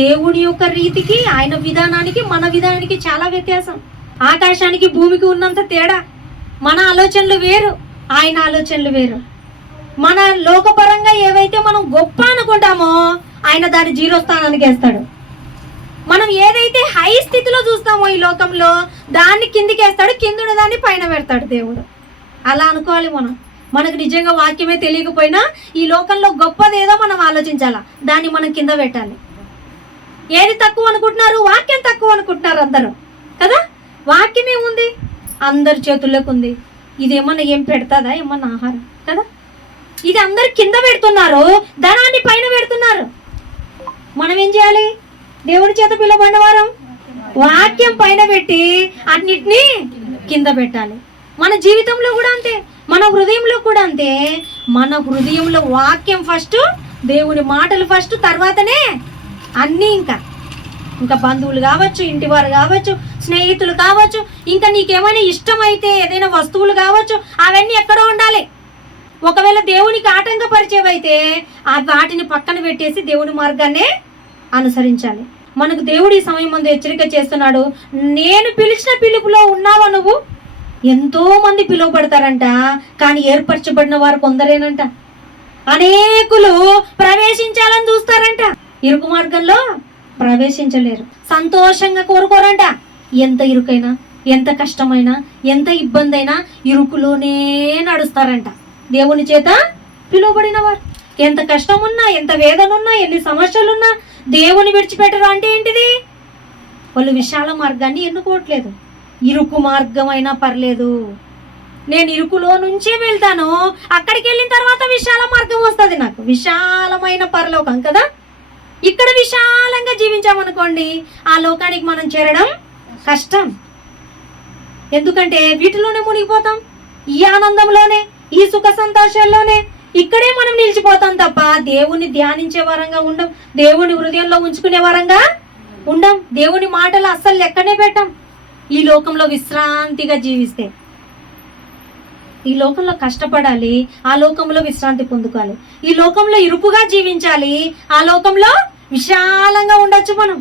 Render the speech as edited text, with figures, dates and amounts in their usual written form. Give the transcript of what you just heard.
దేవుని యొక్క రీతికి, ఆయన విధానానికి, మన విధానానికి చాలా వ్యత్యాసం. ఆకాశానికి భూమికి ఉన్నంత తేడా. మన ఆలోచనలు వేరు, ఆయన ఆలోచనలు వేరు. మన లోకపరంగా ఏవైతే మనం గొప్ప అనుకుంటామో ఆయన దాన్ని 0 స్థానానికి వేస్తాడు. మనం ఏదైతే హై స్థితిలో చూస్తామో ఈ లోకంలో దాన్ని కిందికి వేస్తాడు, కింద దాన్ని పైన పెడతాడు దేవుడు. అలా అనుకోవాలి మనం. మనకు నిజంగా వాక్యమే తెలియకపోయినా ఈ లోకంలో గొప్పదేదో మనం ఆలోచించాలా, దాన్ని మనం కింద పెట్టాలి. ఏది తక్కువ అనుకుంటున్నారు? వాక్యం తక్కువ అనుకుంటున్నారు అందరూ కదా. వాక్యమే ఉంది, అందరి చేతుల్లోకి ఉంది. ఇది ఏమన్నా ఏం పెడతాదా, ఏమన్నా ఆహారం కదా. ఇది అందరు కింద పెడుతున్నారు, ధనాన్ని పైన పెడుతున్నారు. మనం ఏం చేయాలి? దేవుడి చేత పిలువబడిన వారం వాక్యం పైన పెట్టి అన్నిటినీ కింద పెట్టాలి. మన జీవితంలో కూడా అంతే, మన హృదయంలో కూడా అంతే. మన హృదయంలో వాక్యం ఫస్ట్, దేవుని మాటలు ఫస్ట్, తర్వాతనే అన్నీ. ఇంకా బంధువులు కావచ్చు, ఇంటి వారు కావచ్చు, స్నేహితులు కావచ్చు, ఇంకా నీకేమైనా ఇష్టమైతే ఏదైనా వస్తువులు కావచ్చు, అవన్నీ ఎక్కడో ఉండాలి. ఒకవేళ దేవునికి ఆటంకపరిచేవైతే వాటిని పక్కన పెట్టేసి దేవుని మార్గాన్నే అనుసరించాలి. మనకు దేవుడు ఈ సమయం ముందు హెచ్చరిక చేస్తున్నాడు. నేను పిలిచిన పిలుపులో ఉన్నావా నువ్వు? ఎంతో మంది పిలువబడతారంట, కానీ ఏర్పరచబడిన వారు కొందరేనంట. అనేకులు ప్రవేశించాలని చూస్తారంట, ఇరుకు మార్గంలో ప్రవేశించలేరు. సంతోషంగా కోరుకోరంట. ఎంత ఇరుకైనా, ఎంత కష్టమైనా, ఎంత ఇబ్బంది అయినా ఇరుకులోనే నడుస్తారంట. దేవుని చేత పిలువబడిన వారు ఎంత కష్టం ఉన్నా, ఎంత వేదన ఉన్నా, ఎన్ని సమస్యలున్నా దేవుని విడిచిపెట్టరు. అంటే ఏంటిది? వాళ్ళు విశాల మార్గాన్ని ఎన్నుకోవట్లేదు. ఇరుకు మార్గం అయినా పర్లేదు, నేను ఇరుకులో నుంచే వెళ్తాను, అక్కడికి వెళ్ళిన తర్వాత విశాల మార్గం వస్తుంది నాకు, విశాలమైన పరలోకం కదా. ఇక్కడ విశాలంగా జీవించామనుకోండి, ఆ లోకానికి మనం చేరడం కష్టం. ఎందుకంటే వీటిలోనే మునిగిపోతాం, ఈ ఆనందంలోనే, ఈ సుఖ సంతోషాల్లోనే ఇక్కడే మనం నిలిచిపోతాం తప్ప దేవుని ధ్యానించే వారంగా ఉండం, దేవుని హృదయంలో ఉంచుకునే వారంగా ఉండం, దేవుని మాటలు అస్సలు లెక్కనే పెట్టం. ఈ లోకంలో విశ్రాంతిగా జీవిస్తే, ఈ లోకంలో కష్టపడాలి, ఆ లోకంలో విశ్రాంతి పొందుకోవాలి. ఈ లోకంలో ఇరుకుగా జీవించాలి, ఆ లోకంలో విశాలంగా ఉండొచ్చు మనం.